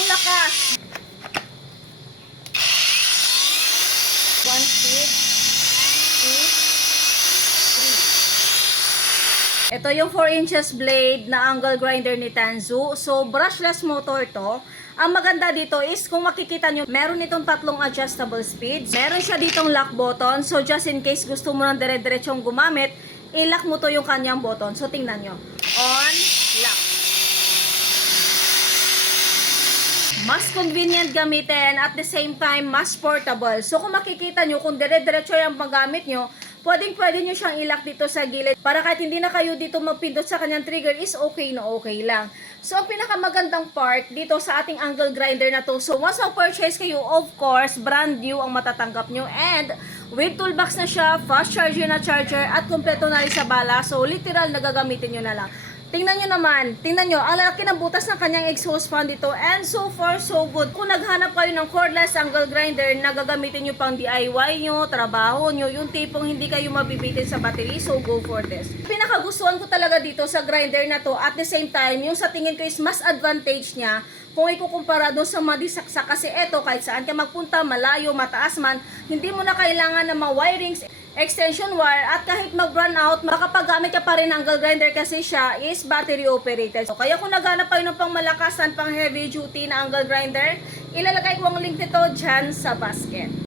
Ang lakas! One speed. Two. Three. Ito yung 4 inches blade na angle grinder ni Tanzu. So, brushless motor to. Ang maganda dito is kung makikita nyo, meron itong tatlong adjustable speeds. Meron siya ditong lock button. So, just in case gusto mo ng dire-diretsong gumamit, i-lock mo to yung kanyang button. So, tingnan nyo. On, lock. Mas convenient gamitin at the same time, mas portable. So, kung makikita nyo, kung dire-diretso yung paggamit nyo, pwede nyo siyang i-lock dito sa gilid para kahit hindi na kayo dito magpindot sa kanyang trigger is okay na okay lang. So, ang pinakamagandang part dito sa ating angle grinder na to, so once mag-purchase kayo, of course, brand new ang matatanggap nyo and with toolbox na siya, fast charger na charger at kompleto na rin sa bala. So, literal na gagamitin nyo na lang. Tingnan nyo naman, tingnan nyo, ang lalaki ng butas ng kanyang exhaust fan dito and so far so good. Kung naghanap kayo ng cordless angle grinder na gagamitin nyo pang DIY nyo, trabaho nyo, yung tipong hindi kayo mabibitin sa battery, so go for this. Pinakagustuhan ko talaga dito sa grinder na to at the same time, yung sa tingin ko is mas advantage niya kung ikukumpara doon sa madisaksak kasi eto kahit saan ka magpunta, malayo, mataas man, hindi mo na kailangan ng mga wirings, extension wire at kahit mag-run out, makapagamit ka pa rin ng angle grinder kasi siya is battery operated. So, kaya kung naghanap kayo ng pang malakasan, pang heavy duty na angle grinder, ilalagay ko ang link nito dyan sa basket.